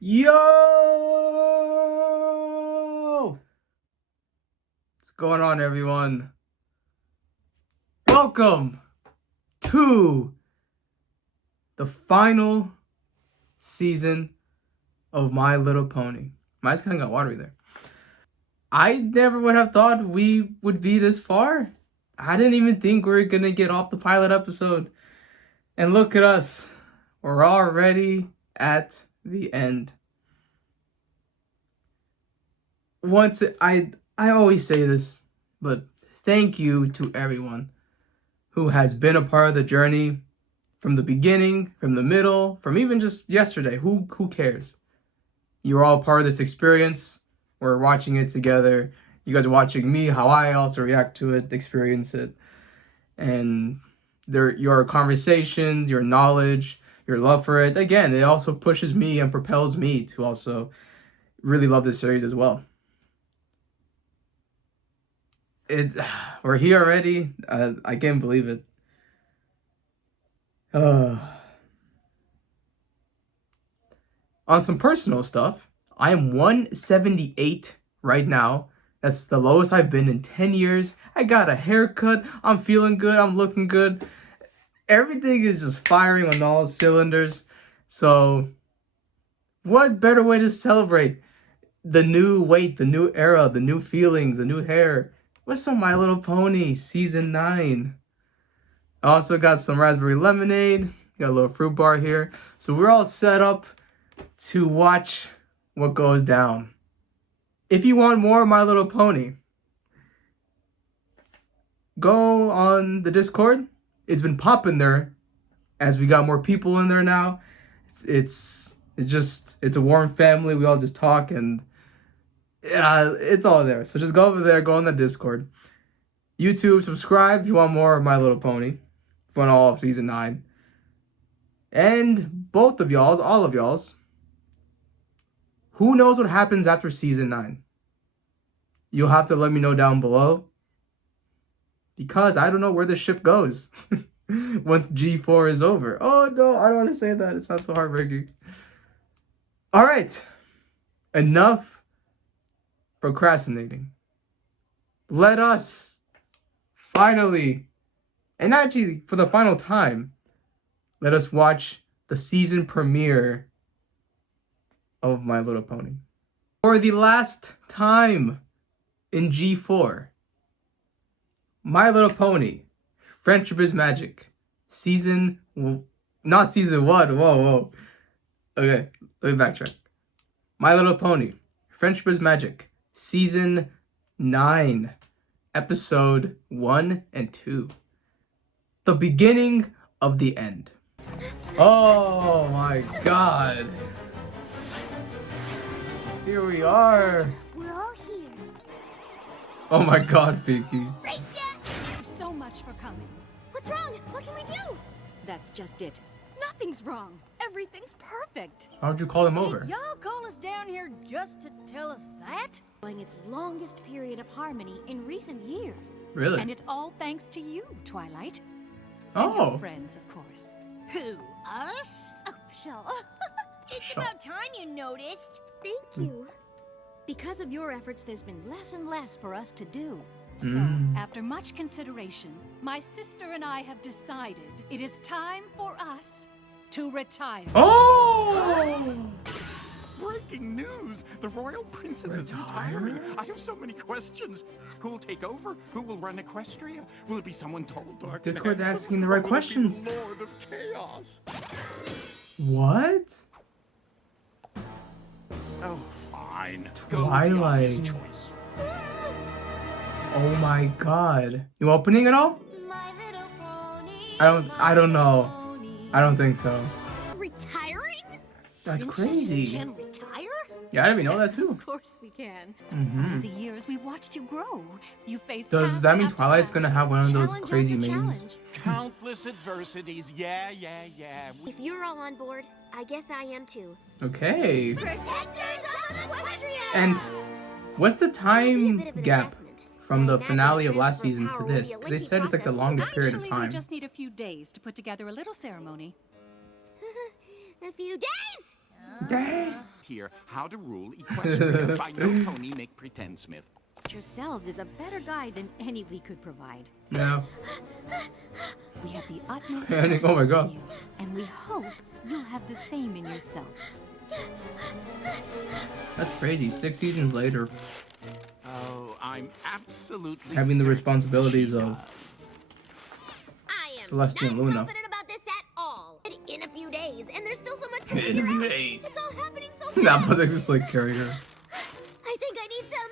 Yo! What's going on, everyone? Welcome to the final season of My Little Pony. My eyes kind of got watery there. I never would have thought we would be this far. I didn't even think we were going to get off the pilot episode. And look at us. We're already at the end. I always say this, but thank you to everyone who has been a part of the journey from the beginning, from the middle, from even just yesterday. Who cares? You're all part of this experience. We're watching it together. You guys are watching me, how I also react to it, experience it. And your conversations, your knowledge, your love for it, again, it also pushes me and propels me to also really love this series as well. We're here already. I can't believe it. On some personal stuff, I am 178 right now. That's the lowest I've been in 10 years. I got a haircut. I'm feeling good. I'm looking good. Everything is just firing on all cylinders. So, what better way to celebrate the new weight, the new era, the new feelings, the new hair? What's some My Little Pony Season 9? I also got some raspberry lemonade. Got a little fruit bar here. So we're all set up to watch what goes down. If you want more My Little Pony, go on the Discord. It's been popping there as we got more people in there now. It's a warm family. We all just talk and it's all there. So just go over there, go on the Discord. YouTube, subscribe if you want more of My Little Pony. If you want all of Season 9. And both of y'all's, all of y'all's, who knows what happens after Season 9? You'll have to let me know down below. Because I don't know where the ship goes once G4 is over. Oh no, I don't want to say that. It sounds so heartbreaking. Alright. Enough procrastinating. Let us finally, and actually for the final time, let us watch the season premiere of My Little Pony. For the last time in G4, My Little Pony, Friendship is Magic, not season 1, whoa. Okay, let me backtrack. My Little Pony, Friendship is Magic, Season 9, Episode 1 and 2. The beginning of the end. Oh my god. Here we are. We're all here. Oh my god, Pinky. Thank you so much for coming. What's wrong? What can we do? That's just it. Nothing's wrong. Everything's perfect. How'd you call him over? Did y'all call us down here just to tell us that? During its longest period of harmony in recent years. Really? And it's all thanks to you, Twilight. And Oh. your friends, of course. Who? Us? Oh, sure. It's Sure. about time you noticed. Thank you. Because of your efforts, there's been less and less for us to do. So, after much consideration, my sister and I have decided it is time for us to retire. Oh! Breaking news! The royal princess is retiring. I have so many questions. Who will take over? Who will run Equestria? Will it be someone tall, dark, and Discord's handsome? asking the Or right will it be questions. the Lord of Chaos? What? Oh, fine. Twilight. Choice. Oh my god. You opening it all? My little pony. I don't know. I don't think so. Retiring? That's Princesses crazy. can retire? Yeah, I didn't even know that too. Of course we can. Over the years, we've watched you grow. You faced Does task that mean after Twilight's task. gonna have one of those Challenge crazy after names? challenge. Countless adversities. Yeah. If you're all on board, I guess I am too. Okay. Protectors of Equestria! And what's the It'll be a time bit of an gap adjustment. from the I imagine finale the of last transfer season to power will this? be a Because they lengthy said it's like the process. longest period of Actually, time. we just need a few days to put together a little ceremony. A few days? Dang. Here, how to rule Equestria by No Pony Make Pretend Smith. Yourselves is a better guide than any we could provide. Yeah. We have the utmost Oh my confidence God. in you, and we hope you'll have the same in yourself. That's crazy. 6 seasons later, Oh, I'm absolutely having the certain responsibilities she of does. I am Celestia not and Luna. confident about this at all. In a few days, and there's still so much to In a figure few out. days. It's all happening so Nah, fast. but they just like carry her. I think I need some.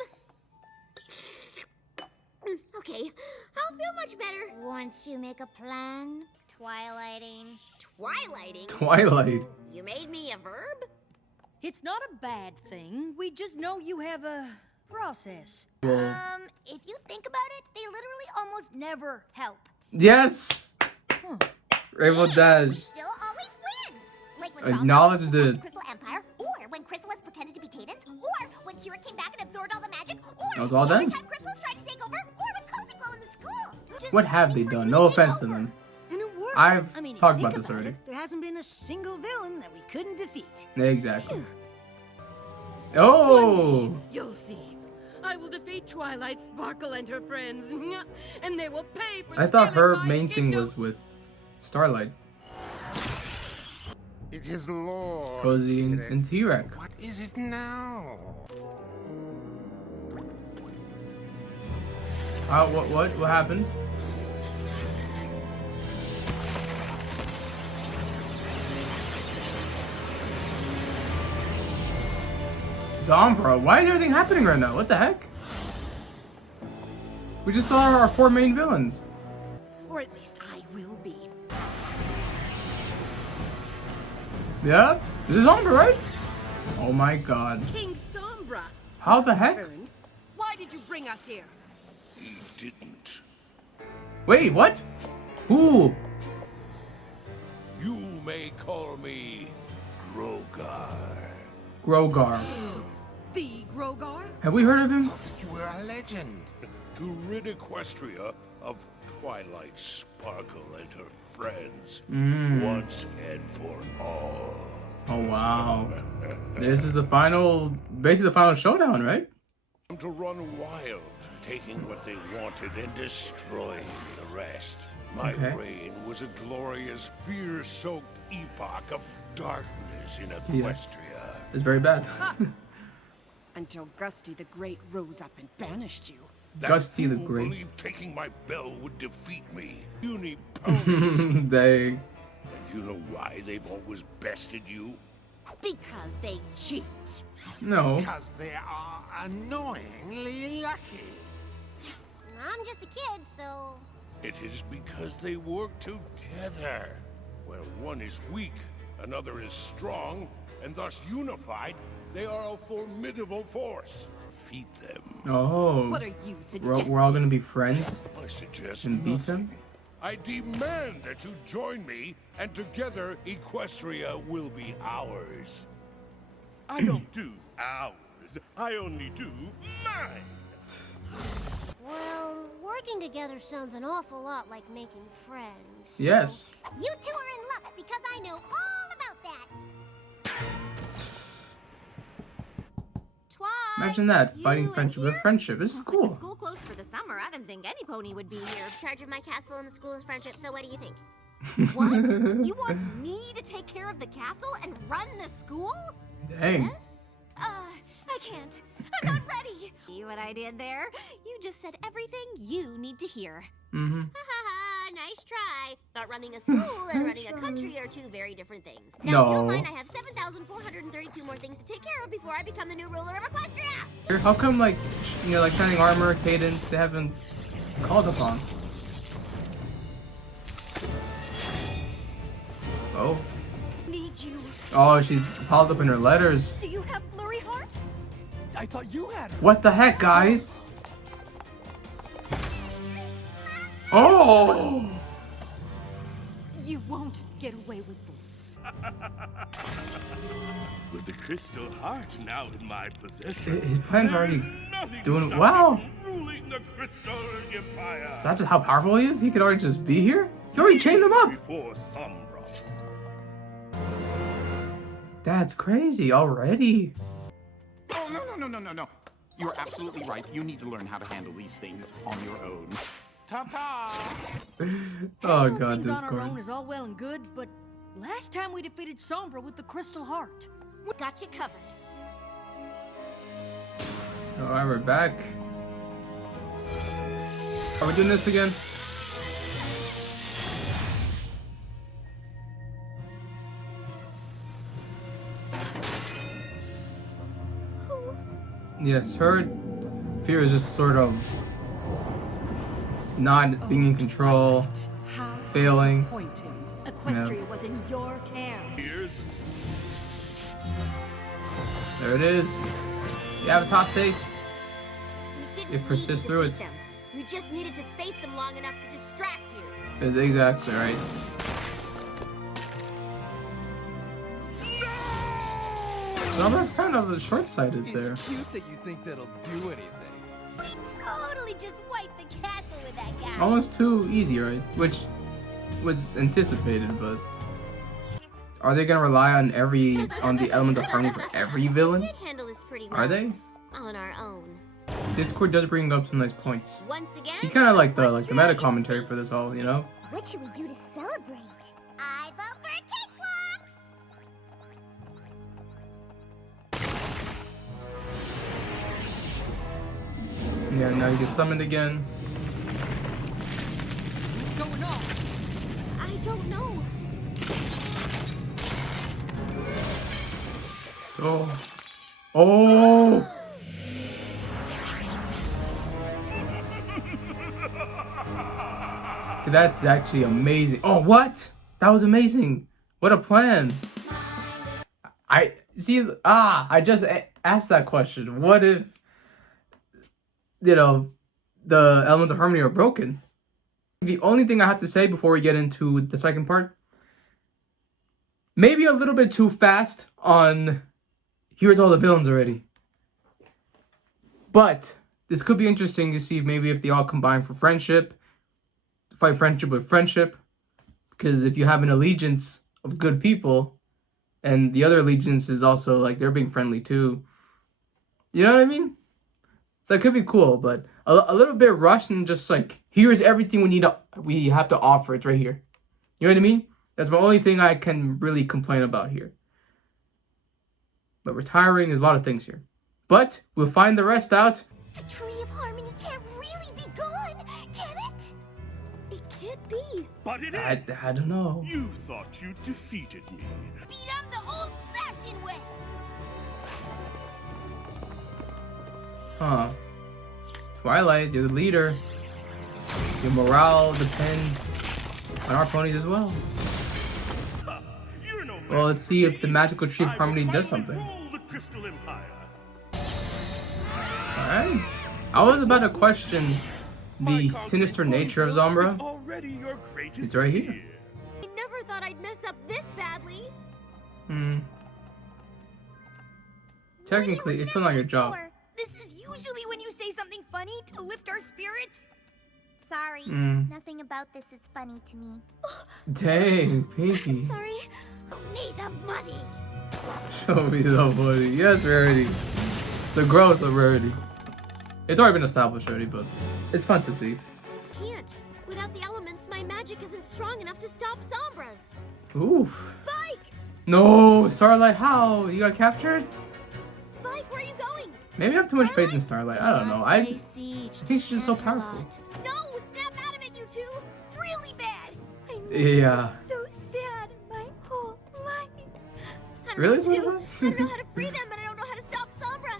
Okay, I'll feel much better once you make a plan. Twilighting. Twilighting? Twilight. You made me a verb? It's not a bad thing. We just know you have a process. Well, If you think about it, they literally almost never help. yes. Rainbow We Dash. still always win. Like when Acknowledged Sombra was it. the Crystal Empire, or when Chrysalis pretended to be Cadence, or when Kira came back and absorbed all the magic, or That was all every done? time Chrysalis tried to take over, or with Cozy Glow in the school. Just What have they waiting for done? you No to take offense to over. them. And it worked. I've I mean, if talked you about think this already. it, there hasn't been a single villain that we couldn't defeat. Exactly. Oh. You'll see. I will defeat Twilight Sparkle and her friends, and they will pay for I thought her stealing my main thing kingdom. was with Starlight, It is Lord. Cozy, T-Rex. and T-Rex. What is it now? What happened? Sombra, why is everything happening right now? What the heck? We just saw our 4 main villains. Or at least I will be. Yeah? This is Sombra, right? Oh my god. King Sombra. How the heck? Returned. Why did you bring us here? He didn't. Wait, what? Who? You may call me Grogar. Grogar. The Grogar? Have we heard of him? You were a legend. To rid Equestria of Twilight Sparkle and her friends once and for all. Oh wow. This is the final, basically the final showdown, right? To run wild, taking what they wanted and destroying the rest. My Okay. reign was a glorious, fear-soaked epoch of darkness in Yeah. Equestria. It's very bad. Until Gusty the Great rose up and banished you. That Gusty the fool Great. believed taking my bell would defeat me. You need ponies. They. And you know why they've always bested you? Because they cheat. No. Because they are annoyingly lucky. I'm just a kid, so... It is because they work together. Where one is weak, another is strong, and thus unified, they are a formidable force. Defeat them. Oh. What are you We're, suggesting? we're all gonna be friends I suggest and beat nothing. them? I demand that you join me, and together Equestria will be ours. I don't do ours. I only do mine. Well, working together sounds an awful lot like making friends. Yes. You two are in luck because I know all about that. Twi! Imagine that, you fighting in friendship with here? friendship. This is With the cool. school closed for the summer, I didn't think any pony would be here. In charge of my castle and the school of friendship, so what do you think? What? You want me to take care of the castle and run the school? Dang. Yes? I can't. I'm not ready. See what I did there? You just said everything you need to hear. Mm-hmm. Ha ha ha, nice try. Thought running a school and running a country are two very different things. Now, if you No. don't mind, I have 7,432 more things to take care of before I become the new ruler of Equestria. How come, like, you know, like Shining Armor, Cadence, they haven't called upon? Oh. Need you. Oh, she's called up in her letters. Do you have Flurry Heart? I thought you had her. What the heck, guys? Oh! You won't get away with this. With the crystal heart now in my possession, His plan's already there's nothing doing to stop wow. me from ruling the Crystal Empire. Is that just how powerful he is? He could already just be here? He already chained them up! Before Sombra. That's crazy already. Oh, no. You're absolutely right. You need to learn how to handle these things on your own. Ta-ta! Oh god, things on our Discord. own is all well and good, but last time we defeated Sombra with the Crystal Heart. We got you covered. Alright, we're back. Are we doing this again? Yes, her fear is just sort of not being in control, How failing. disappointing. Equestria was in your care. Here's There it is. The Avatar state. We didn't It need persists to through defeat it. them. You just needed to face them long enough to distract you. Is exactly right. No, that's kind of short-sighted there. It's cute that you think that'll do anything. We totally just wiped the castle with that guy. Almost too easy, right? Which was anticipated, but are they gonna rely on the element of harmony for every We villain? did handle this pretty well. Are they? On our own. Discord does bring up some nice points. Once again, He's kind of like the Equestria meta is commentary safe. for this all, you know? What should we do to celebrate? I vote for a cakewalk! Yeah, now you get summoned again. What's going on? I don't know. Oh. Oh! That's actually amazing. Oh, what? That was amazing. What a plan. I see. I just asked that question. What if, you know, the elements of harmony are broken? The only thing I have to say before we get into the second part, maybe a little bit too fast on here's all the villains already. But this could be interesting to see maybe if they all combine for friendship, fight friendship with friendship. Because if you have an allegiance of good people, and the other allegiance is also like they're being friendly too. You know what I mean? So that could be cool, but a little bit rushed and just like, here's everything we have to offer. It's right here. You know what I mean? That's the only thing I can really complain about here. But retiring, there's a lot of things here. But we'll find the rest out. The Tree of Harmony can't really be gone, can it? It can't be. But it is. I don't know. You thought you defeated me. Beat them the old-fashioned way. Huh. Twilight, you're the leader. Your morale depends on our ponies as well. You're no match Well, let's see if the magical Tree of I will Harmony does finally something. rule the Crystal Empire. Alright. I was about to question My the sinister conquering nature of pony Zombra. is already your greatest It's right here. fear. I never thought I'd mess up this badly. Technically, it's not your job. This is usually when you say something funny to lift our spirits. Sorry, nothing about this is funny to me. Dang, Pinky. Sorry. Me the money. Show me the money. Yes, rarity. The growth of rarity. It's already been established already, but it's fun to see. Can't. Without the elements, my magic isn't strong enough to stop Sombra's. Oof. Spike! No, Starlight, how? You got captured? Spike, where are you going? Maybe I have too much faith in Starlight. I don't know. I think she's just so powerful. No, snap out of it, you two! Really bad! I Yeah. so sad my whole life. I don't Really? know what to do. I don't know how to free them, and I don't know how to stop Sombra.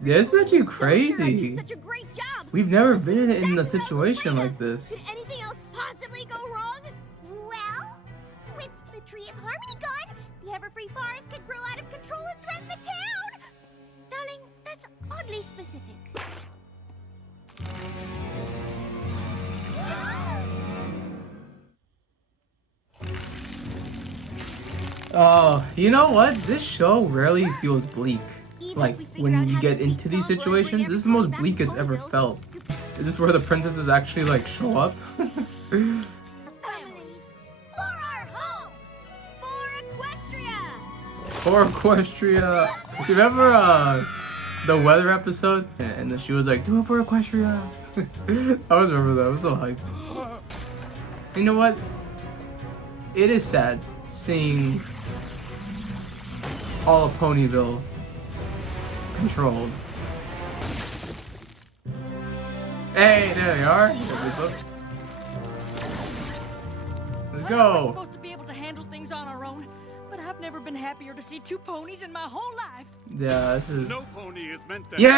This is actually Everyone was so sure I did crazy. such a great job. We've never This is been in a exactly what I was situation afraid like of. this. Could anything else possibly go wrong? Well, with the Tree of Harmony gone, the Everfree Forest could grow out of control and threaten the town. Darling, that's oddly specific. Oh, you know what? This show rarely feels bleak. Even Like, if we figure when out you how to get into defeat these Sombra and situations, bring this is the most everyone bleak back it's to ever Ponyville, felt. Is this where the princesses actually, like, show up? families for our home, for Equestria. For Equestria. You remember the weather episode? And then she was like, do it for Equestria. I always remember that. I was so hyped. You know what? It is sad seeing all of Ponyville controlled. Hey, there they are. Let's go. We're supposed to be able to handle things on our own, but I've never been happier to see two ponies in my whole life. Yeah, this is. No pony is meant to Yeah!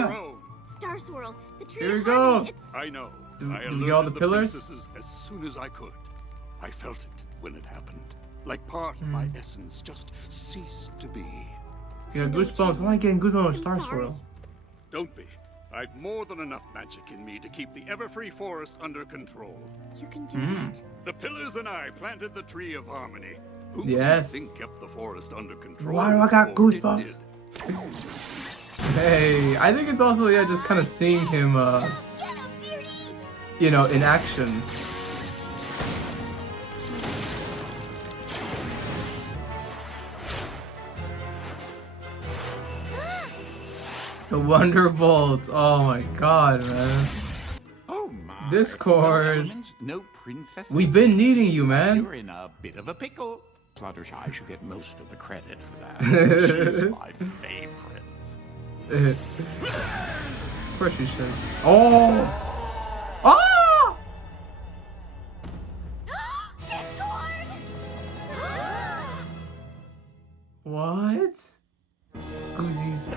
have their own. Star Swirl, the tree Here we of go. harmony, it's... I know. Do I we get all the alerted pillars? princesses as soon as I could. I felt it when it happened. Like part of my essence just ceased to be. You got goosebumps. Why am I getting goosebumps with Star sorry. Swirl? Don't be. I've more than enough magic in me to keep the Everfree Forest under control. You can do that. The pillars and I planted the Tree of Harmony. Who Yes. do you think kept the forest under control? Why do I got before it goosebumps? did? Hey, I think it's also, yeah, just kind of seeing him, Get him, Beauty! you know, in action. The Wonderbolts. Oh my god, man. Oh my. Discord. No elements, no princesses. We've been needing you, man. You're in a bit of a pickle. Fluttershy should get most of the credit for that. She's my favorite. Of course you should. Oh! Oh! Discord! What? Goozies.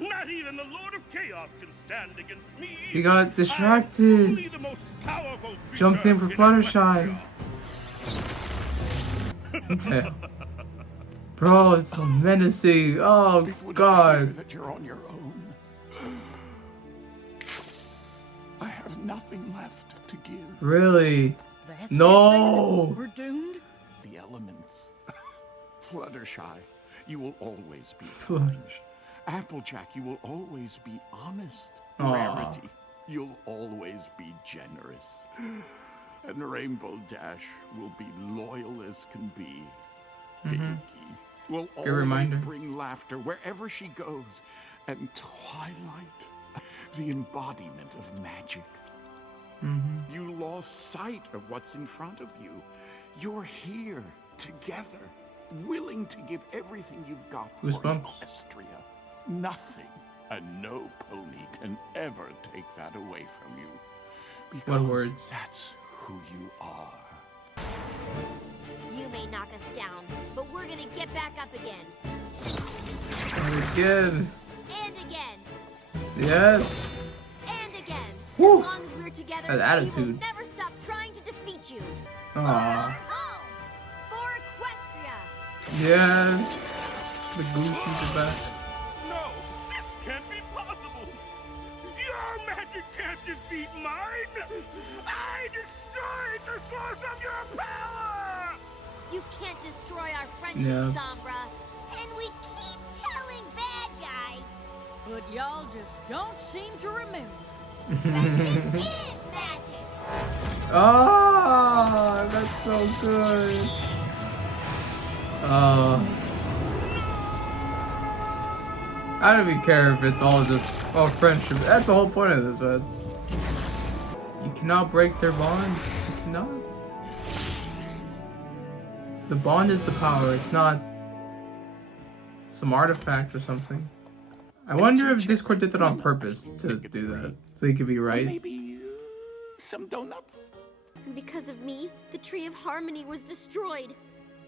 Not even the Lord of Chaos can stand against me. He got distracted. Only the most powerful Jumped in for creature Fluttershy. Damn. Bro, it's so menacing. Oh It would appear god. that you're on your own. I have nothing left to give. Really? That's No. it, then? We're doomed? The elements. Fluttershy, you will always be Flush. kind. Applejack, you will always be honest. Aw. Rarity, you'll always be generous. And Rainbow Dash will be loyal as can be. Pinky will always reminder. bring laughter wherever she goes. And Twilight, the embodiment of magic. You lost sight of what's in front of you. You're here, together, willing to give everything you've got for Goosebumps. Equestria. Nothing and no pony can ever take that away from you. Because words? that's who you are. You may knock us down, but we're gonna get back up again. Again. And again. Yes. And again. Woo. As long as we're together, That we attitude. will never stop trying to defeat you. Aw. Oh! For Equestria! Yes. The Goozies are back. No, this can't be possible. Your magic can't defeat mine. I destroyed the source of your power. You can't destroy our friendship, Yeah. Sombra. And we keep telling bad guys. But y'all just don't seem to remember. Friendship is magic. Oh, that's so good. I don't even care if it's all just friendship. That's the whole point of this, man. You cannot break their bond. You cannot. The bond is the power. It's not some artifact or something. I wonder if Discord did that on purpose to do that, so he could be right. Maybe some donuts? Because of me, the Tree of Harmony was destroyed.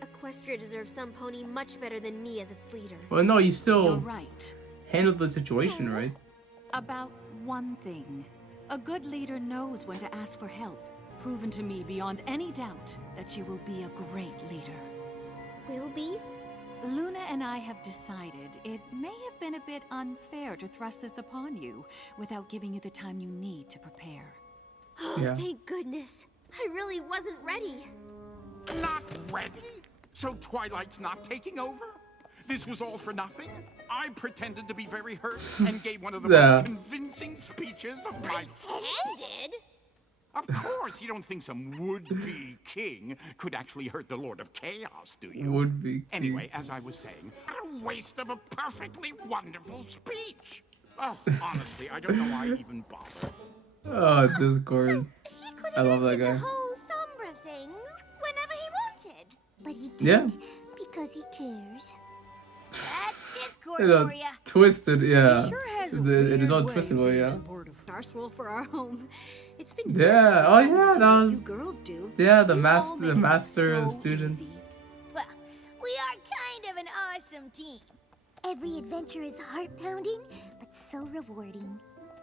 Equestria deserves some pony much better than me as its leader. Well, no, you You're still right. handled the situation, right? About one thing. A good leader knows when to ask for help. Proven to me beyond any doubt that she will be a great leader. Will be? Luna and I have decided it may have been a bit unfair to thrust this upon you without giving you the time you need to prepare. Oh, Yeah. thank goodness. I really wasn't ready. Not ready? So Twilight's not taking over? This was all for nothing? I pretended to be very hurt and gave one of the Yeah. most convincing speeches of my... Pretended? Of course, you don't think some would-be king could actually hurt the Lord of Chaos, do you? Would-be king. Anyway, as I was saying, what a waste of a perfectly wonderful speech. Oh, honestly, I don't know why I even bother. Oh, Discord. I love that guy. The whole Sombra thing whenever he wanted. But he Yeah. didn't because he cares. That's Discord You know, for ya. twisted, yeah. He sure has a It is all weird twisted, way way, of yeah. being supportive. Arsewolf for our home. It's been Yeah, years since oh we yeah, did that what was. you girls do. Yeah, the You all master, make it master and so students. easy. Well, we are kind of an awesome team. Every adventure is heart-pounding, but so rewarding.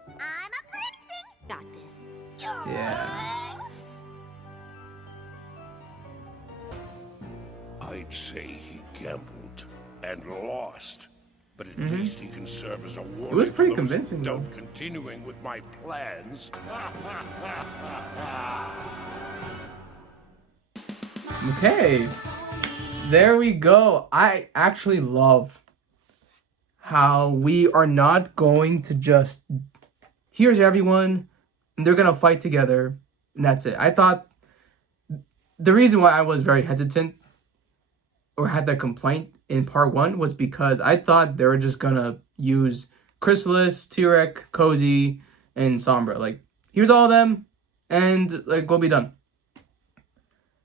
I'm up for anything. Got this. Yeah. I'd say he gambled and lost. But at least he can serve as a warning was pretty to those who convincing, though. doubt continuing with my plans. Okay. There we go. I actually love how we are not going to just, here's everyone, and they're going to fight together, and that's it. I thought the reason why I was very hesitant or had that complaint in part 1 was because I thought they were just going to use Chrysalis, Tyrek, Cozy, and Sombra. Like, here's all of them, and like we'll be done.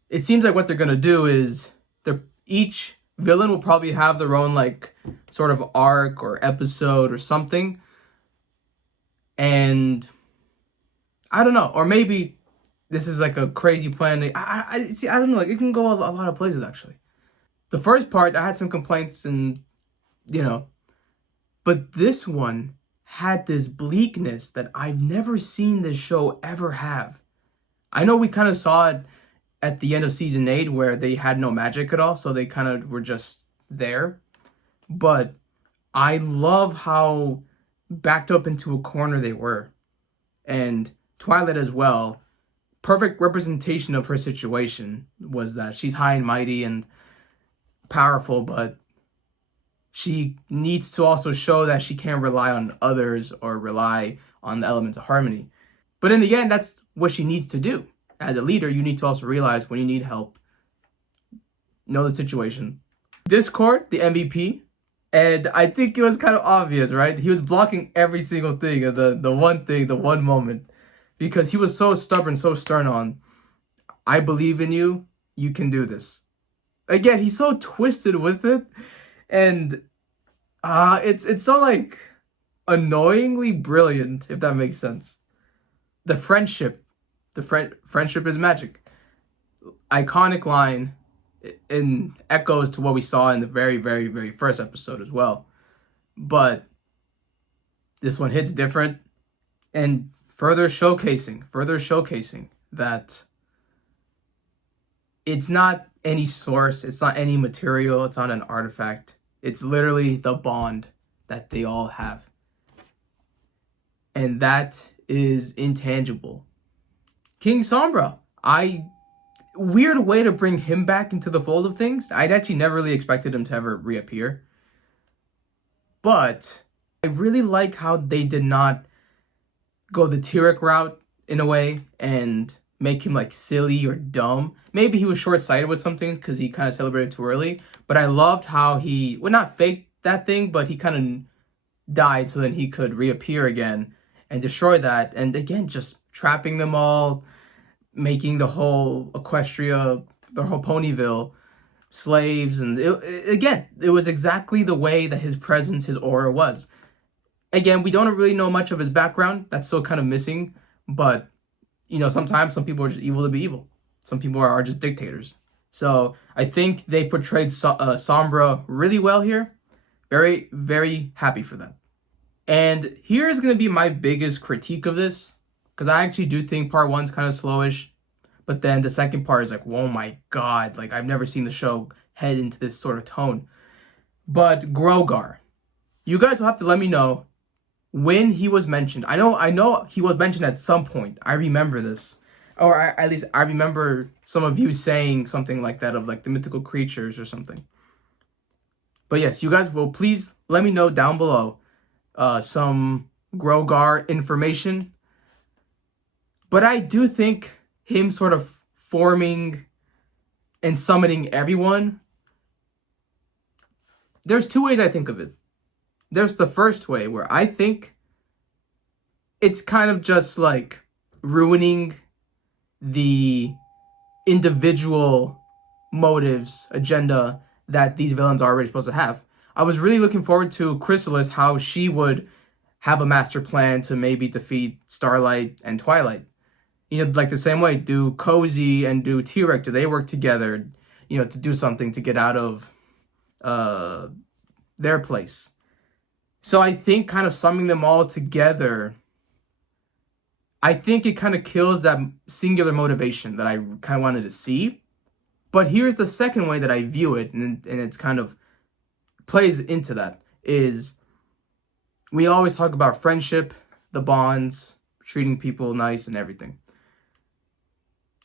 It seems like what they're going to do is each villain will probably have their own like sort of arc or episode or something. And I don't know, or maybe this is like a crazy plan. I see. I don't know. Like it can go a lot of places actually. The first part, I had some complaints, and but this one had this bleakness that I've never seen this show ever have. I know we kind of saw it at the end of season 8 where they had no magic at all, so they kind of were just there. But I love how backed up into a corner they were. And Twilight as well, perfect representation of her situation was that she's high and mighty and powerful, but she needs to also show that she can't rely on others or rely on the elements of harmony. But in the end, that's what she needs to do. As a leader, you need to also realize when you need help, know the situation. Discord, the MVP, and I think it was kind of obvious, right? He was blocking every single thing, the one moment, because he was so stubborn, so stern on, I believe in you, you can do this. Again, he's so twisted with it, and it's so like annoyingly brilliant, if that makes sense. The friendship. Friendship is magic. Iconic line in echoes to what we saw in the very, very, very first episode as well. But this one hits different and further showcasing that it's not any source, it's not any material, it's not an artifact. It's literally the bond that they all have. And that is intangible. King Sombra, weird way to bring him back into the fold of things. I'd actually never really expected him to ever reappear. But I really like how they did not go the Tyrek route in a way and make him like silly or dumb. Maybe he was short-sighted with some things because he kind of celebrated too early. But I loved how he, well, not faked that thing, but he kind of died so then he could reappear again and destroy that. And again, just trapping them all, making the whole Equestria, the whole Ponyville slaves. And it was exactly the way that his presence, his aura was. Again, we don't really know much of his background. That's still kind of missing. But, sometimes some people are just evil to be evil. Some people are just dictators. So I think they portrayed Sombra really well here. Very, very happy for that. And here's going to be my biggest critique of this. Because I actually do think part 1's kind of slowish. But then the second part is like, oh my god. Like, I've never seen the show head into this sort of tone. But Grogar. You guys will have to let me know when he was mentioned. I know he was mentioned at some point. I remember this. Or at least I remember some of you saying something like that of like the mythical creatures or something. But yes, you guys will please let me know down below some Grogar information. But I do think him sort of forming and summoning everyone, there's two ways I think of it. There's the first way where I think it's kind of just like ruining the individual motives, agenda that these villains are already supposed to have. I was really looking forward to Chrysalis, how she would have a master plan to maybe defeat Starlight and Twilight. You know, like the same way, do Cozy and do T-Rex, do they work together, you know, to do something to get out of their place? So I think kind of summing them all together, I think it kind of kills that singular motivation that I kind of wanted to see. But here's the second way that I view it, and it's kind of plays into that, is we always talk about friendship, the bonds, treating people nice and everything.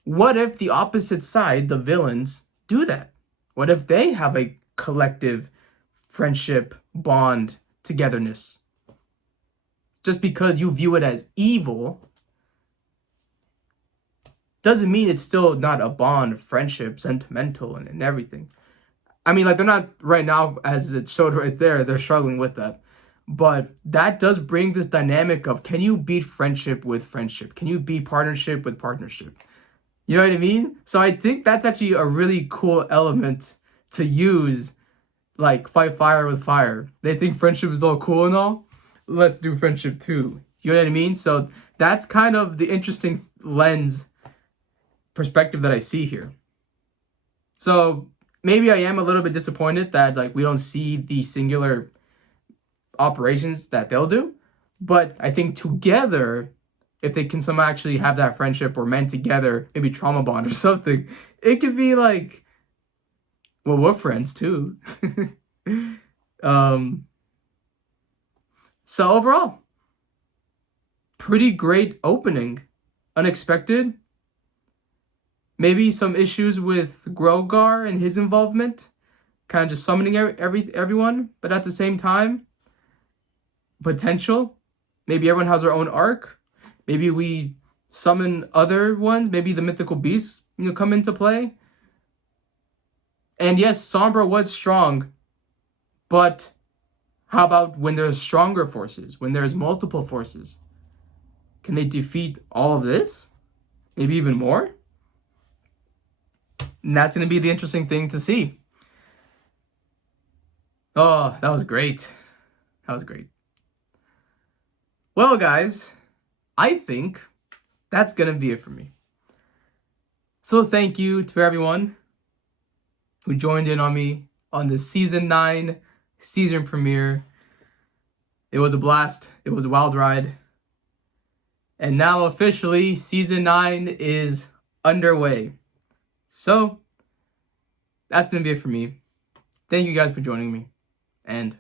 What if the opposite side, the villains, do that? What if they have a collective friendship, bond, togetherness? Just because you view it as evil doesn't mean it's still not a bond, friendship, sentimental, and everything. I mean, like, they're not right now, as it showed right there, they're struggling with that. But that does bring this dynamic of, can you beat friendship with friendship? Can you beat partnership with partnership? You know what I mean? So I think that's actually a really cool element to use, like, fight fire with fire. They think friendship is all cool and all. Let's do friendship too. You know what I mean? So that's kind of the interesting perspective that I see here. So maybe I am a little bit disappointed that, like, we don't see the singular operations that they'll do. But I think together, if they can somehow actually have that friendship or men together, maybe trauma bond or something, it could be like, well, we're friends too. So overall, pretty great opening. Unexpected. Maybe some issues with Grogar and his involvement, kind of just summoning everyone, but at the same time, potential. Maybe everyone has their own arc. Maybe we summon other ones. Maybe the mythical beasts, you know, come into play. And yes, Sombra was strong, but how about when there's stronger forces? When there's multiple forces? Can they defeat all of this? Maybe even more? And that's going to be the interesting thing to see. Oh, that was great. That was great. Well, guys, I think that's going to be it for me. So thank you to everyone who joined in on me on the Season 9 season premiere. It was a blast. It was a wild ride. And now officially, Season 9 is underway. So, that's going to be it for me. Thank you guys for joining me. And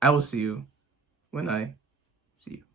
I will see you when I see you.